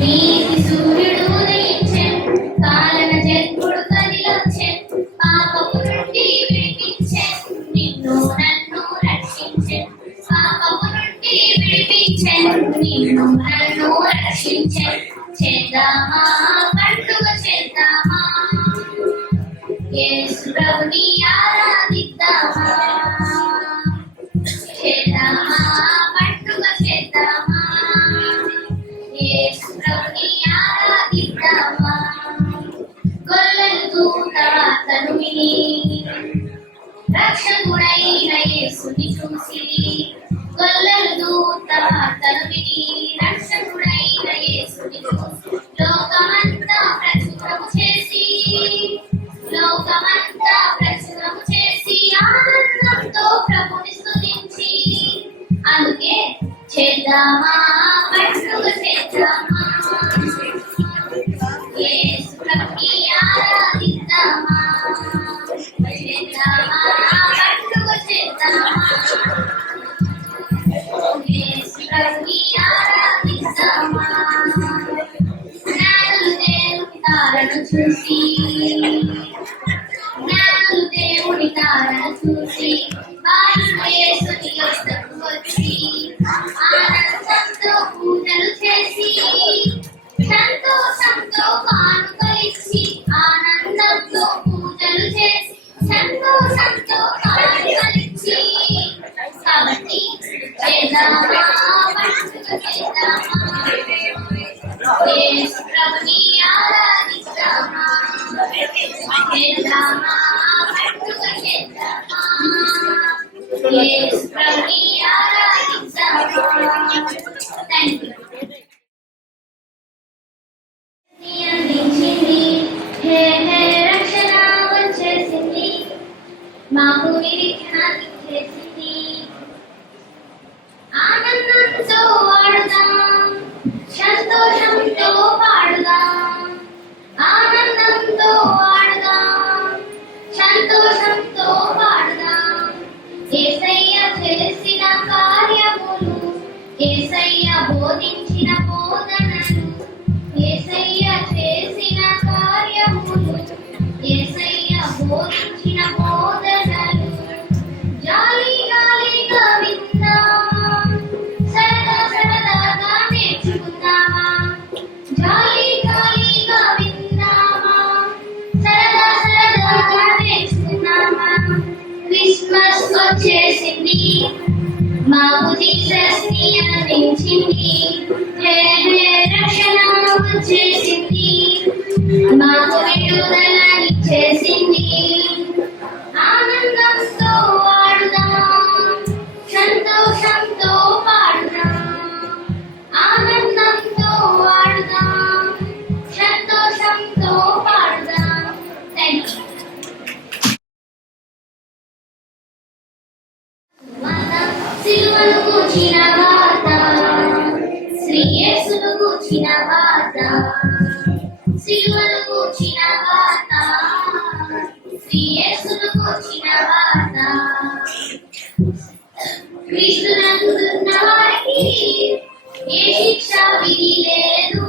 నీతి సూర్యుడు ఉదయించెన్, కాలన జన్ముడు కదిలొచ్చెన్, పాపము నుండి విడిపించెన్, నిన్ను నన్ను రక్షించెన్, పాపము నుండి విడిపించెన్, నిన్ను నన్ను రక్షించెన్. చేద్దామా పండుగ చేద్దామా, యేసు ప్రభుని ఆరాధిద్దామా. చేద్దామా పండుగ చేద్దామా, యేసు ప్రభుని ఆరాధిద్దామా. గొల్లలు దూత వార్తను విని, రక్షకుడైన యేసుని చూసి, గొల్లలు దూత వార్తను విని, రక్షకుడైన యేసుని చూసి, లోకమంతా ప్రచురము చేసి, లోకమంతా ప్రచురము చేసి, ఆనందంతో ప్రభుని స్తుతించి, అందుకే చేద్దామా పండుగ చేద్దామా, యేసు ప్రభుని ఆరాధిద్దామా. చేద్దామా పండుగ చేద్దామా, యేసు ప్రభుని ఆరాధిద్దామా. జ్ఞానులు దేవుని తారను చూసి, జ్ఞానులు దేవుని తారను చూసి, బాలుడు యేసుని యొద్దకు వచ్చి, ఆనందంతో పూజలు చేసి, సంతోషంతో కానుకలిచ్చి, ఆనందంతో పూజలు చేసి, సంతోషంతో కానుకలిచ్చి. కాబట్టి చేద్దామా పండుగ చేద్దామా, యేసు ప్రభుని ఆరాధిద్దామా. చేద్దామా పండుగ చేద్దామా, యేసు ప్రభుని ఆరాధిద్దామా. థాంక్యూ. అందించింది, హే హే రక్షణ వచ్చేసింది, మాకు నిరీక్షణ చేసింది. ఆనందంతో వాడుదాం, సంతోషంతో పాడుదాం, ఆనందంతో వాడుదాం, సంతోషంతో పాడుదాం. యేసయ్య చేసిన కార్యములు, యేసయ్య బోధించిన బోధనలు, యేసయ్య చేసిన కార్యములు, యేసయ్య బోధించిన బోధనలు. జాలి జాలిగా విందాం, సరదా సరదాగా నేర్చుకుందామా. జాలి జాలిగా విందామా, సరదా సరదాగా నేర్చుకుందామా. క్రిస్మస్ వచ్చేసింది, మాకు జీసస్ ని అందించింది, హే హే రక్షణ వచ్చేసింది, మాకు విడుదలనిచ్చేసింది. ఆనందంతో వాడుదాం, సంతోషంతో పాడుదాం, ఆనందంతో వాడుదాం, సంతోషంతో పాడుదాం. థాంక్యూ. సిలువను కూర్చిన వార్త, శ్రీ యేసును కూర్చిన వార్త, సిలువను కూర్చిన వార్త, శ్రీ యేసును కూర్చిన వార్త. క్రీస్తునందున్న వారికి ఏ శిక్ష విధి లేదు,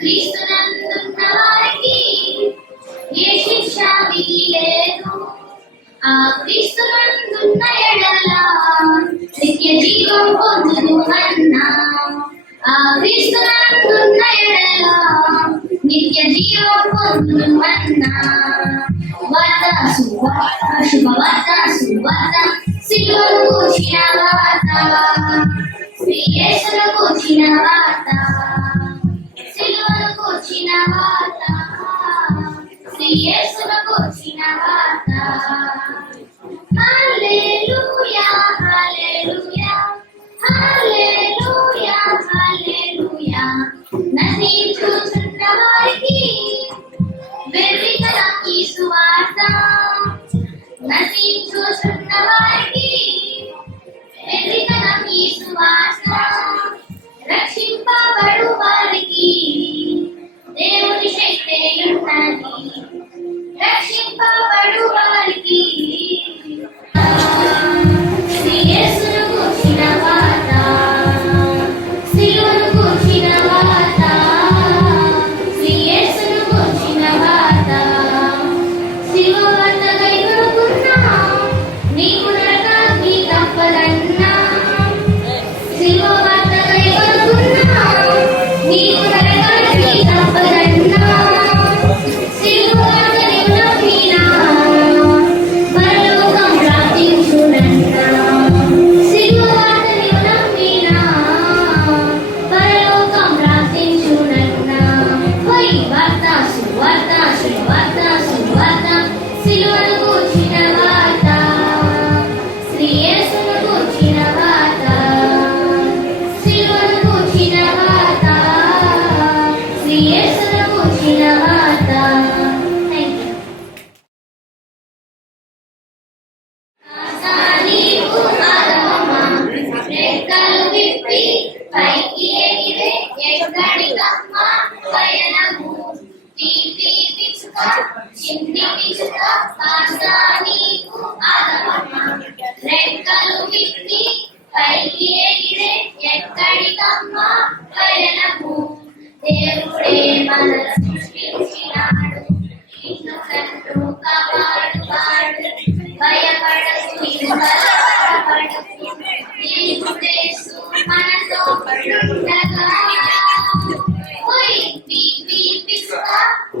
క్రీస్తునందున్న వారికి ఏ శిక్ష విధి లేదు. ఆ క్రీస్తునందున్న ఎడల నిత్య జీవం పొందును అన్నా, ఆ క్రీస్తునందున్న ఎడల నిత్య జీవం పొందును అన్నా. వార్త సువార్త, శుభవార్త సువార్త, సిలువను కూర్చిన వార్త, శ్రీ యేసును కూర్చిన వార్త, సిలువను కూర్చిన వార్త, శ్రీ యేసును కూర్చిన వార్త. హల్లెలూయా హల్లెలూయా హల్లెలూయా హల్లెలూయా. నశించుచున్న వారికి వెర్రితనం ఈ సువార్త, నశించుచున్న వారికి వెర్రితనం ఈ సువార్త. రక్షింపబడు వారికి దేవుని శక్తి ఉన్నది, రక్షింపబడు వారికి. శ్రీ యేసును కూర్చిన వార్త, సిలువను కూర్చిన చిన్ని పిచ్చుక కాస్త నీకు ఆగమమ్మ రెక్కలు విప్పి పైకి ఎగిరే ఎక్కడికమ్మా పయనము దేవుడే మనల సృష్టించినాడు నిన్ను నన్ను కాపాడువాడు భయపడకు దేవుడేసు మనతో ఉండగా ఓయ్ పిపి పిచ్చుక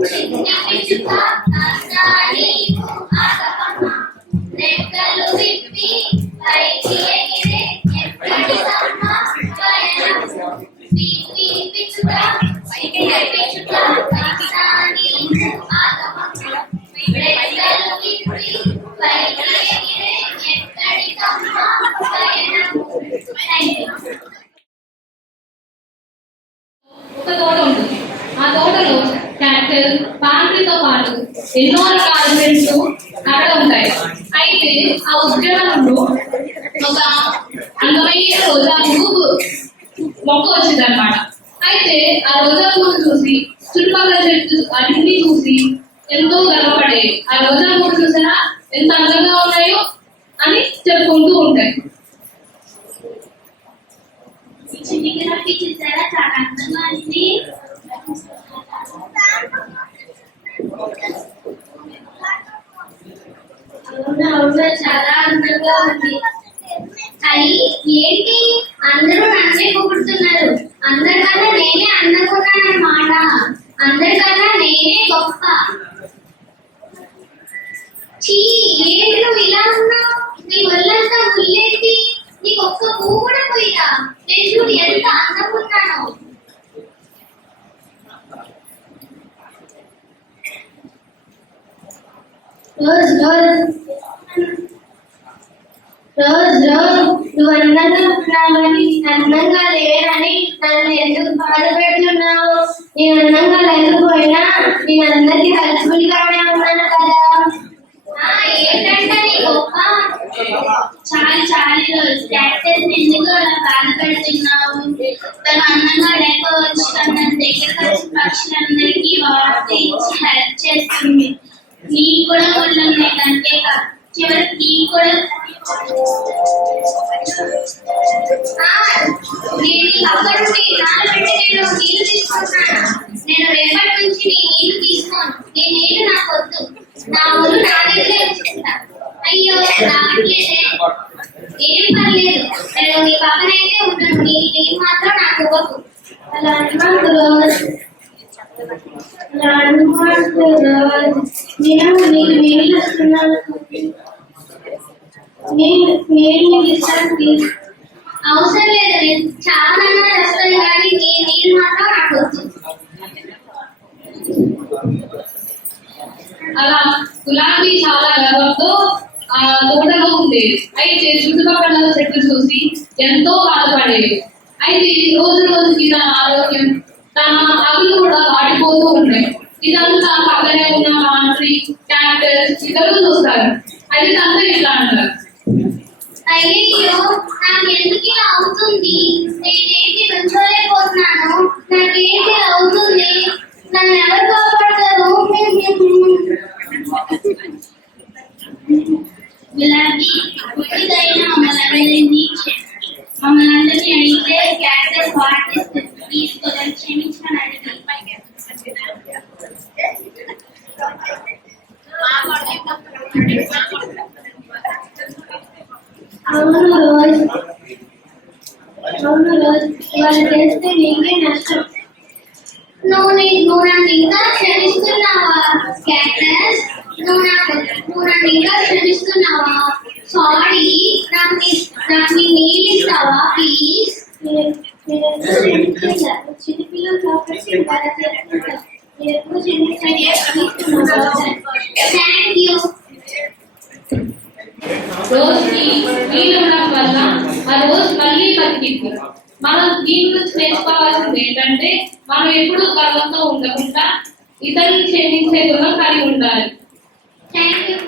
చిన్ని పిచ్చుక కాస్త నీకు ఆగమమ్మ రెక్కలు విప్పి పైకి ఎగిరే ఎక్కడికమ్మా పయనము పిపి పిచ్చుక చిన్ని పిచ్చుక కాస్త నీకు ఆగమమ్మ రెక్కలు విప్పి పైకి ఎగిరే ఎక్కడికమ్మా పయనము. Thank you. ఒక తోట ఉంటుంది. ఆ తోటలో క్యాక్టస్, పాంట్రీతో పాటు ఎన్నో రకాల చెట్లు అక్కడ ఉంటాయి. అయితే ఆ ఉద్యానవనంలో ఒక అందమైన రోజా పువ్వు మొక్క వచ్చింది అనమాట. అయితే ఆ రోజా పువ్వు చూసి చుట్టుపక్కల చెట్లు అన్ని చూసి ఎంతో గర్వపడేవి. ఆ రోజా పువ్వు చూసినా ఎంత అందంగా ఉన్నాయో అని చెప్పుకుంటూ ఉంటాయి. చిన్ని గిరాకీ చూసారా చాలా అందంగా ఉంది. అవును చాలా అందంగా ఉంది. అయ్యి ఏంటి అందరూ నన్నే పొగుడుతున్నారు. అందరికన్నా నేనే అందంగా ఉన్నానన్నమాట. అందరికన్నా నేనే గొప్ప. చీ ఏంటి నువ్వు ఇలా ఉన్నావు? నీ ఒళ్ళంతా ముళ్ళేంటి? నీకు ఒక్క పువ్వు కూడా పోయిరా. నేను చూడు ఎంత అందంగా ఉన్నాను. రోజ్ రోజ్ రోజ్ రోజ్ నువ్వు అందంగా ఉన్నావని అందంగా లేనని నన్ను ఎందుకు బాధ పెడుతున్నావు? నేను అందంగా లేకపోయినా నేను అందరికీ హెల్ప్ఫుల్ గానే ఉన్నాను కదా. ఏంటంటే నీ గొప్ప చాలు చాలు రోజు క్యాక్టస్ ఎందుకు అలా బాధ పెడుతున్నావు? తను అందంగా లేకపోవచ్చు తన దగ్గరకు వచ్చి పక్షులందరికీ వార్త ఇచ్చి హెల్ప్ చేస్తుంది. నీకు కూడా ఒళ్ళు ఉన్నాయి కంటే చివరికి నీకు కూడా నేను అక్కడ నుండి నానబెట్టి నేను నీళ్లు తీసుకుంటున్నాను. నేను రేపటి నుంచి నీ నీళ్లు తీసుకోను. నీ నీళ్లు నాకు వద్దు. నా ఊరు నా దగ్గరే ఉంచుకుంటా. అయ్యో రావట్లేదే. ఏం పర్లేదు, నేను నీ పక్కనైతే ఉంటాను. నీ నీళ్ళు మాత్రం నాకు ఇవ్వకు. అలా అనుకోకు రోజు. అలా అనుకోకు రోజు. నేను నీకు నీళ్ళు వస్తున్నాను. నీళ్ళు ఇస్తాను. అవసరం లేదు. చాలా వస్తాయి కానీ నీ నీళ్ళు మాత్రం నాకు వద్దు. అలా గులాబీ చాలా గర్వంతో ఆ తోటలో ఉండేది. అయితే చుట్టుపక్కల చెట్లు చూసి ఎంతో బాధపడేది. అయితే రోజు రోజుకి తన ఆరోగ్యం, తన ఆకులు కూడా వాడిపోతూ ఉన్నాయి. ఇదంతా పక్కనే ఉన్న పాంట్రీ, క్యాక్టస్ ఇతరులు చూస్తారు. అయితే తనతో ఇట్లా అంటారు, అయ్యో నాకు ఎందుకు ఇలా అవుతుంది? నేనేంటి నుంచోలేకపోతున్నాను. నాకేంటి అవుతుంది? నన్ను ఎవరు కాపాడతారు? గులాబీ పుట్టిదైన మమ్మల్ని అందరినీ అడిగితే క్యాక్టస్ వాటిస్తుంది. తీసుకోదని క్షమించమని అడిగి అవును రోజు వాళ్ళు చేస్తే నీకే నష్టం. నువ్వు నన్ను ఇంకా క్షమిస్తున్నావా క్యాక్టస్? నువ్వు నన్ను ఇంకా క్షమిస్తున్నావా? సారీ. నాకు నీ నీళ్ళు ఇస్తావా ప్లీజ్? చిన్నపిల్లలు కాబట్టి థ్యాంక్ యూ. రోజుకి నీళ్ళు ఉండడం వల్ల ఆ రోజు మళ్ళీ బతికింది. మనం దీని గురించి నేర్చుకోవాల్సింది ఏంటంటే మనం ఎప్పుడూ గర్వంతో ఉండకుండా ఇతరులను క్షమించే గుణం కలిగి ఉండాలి. Thank you.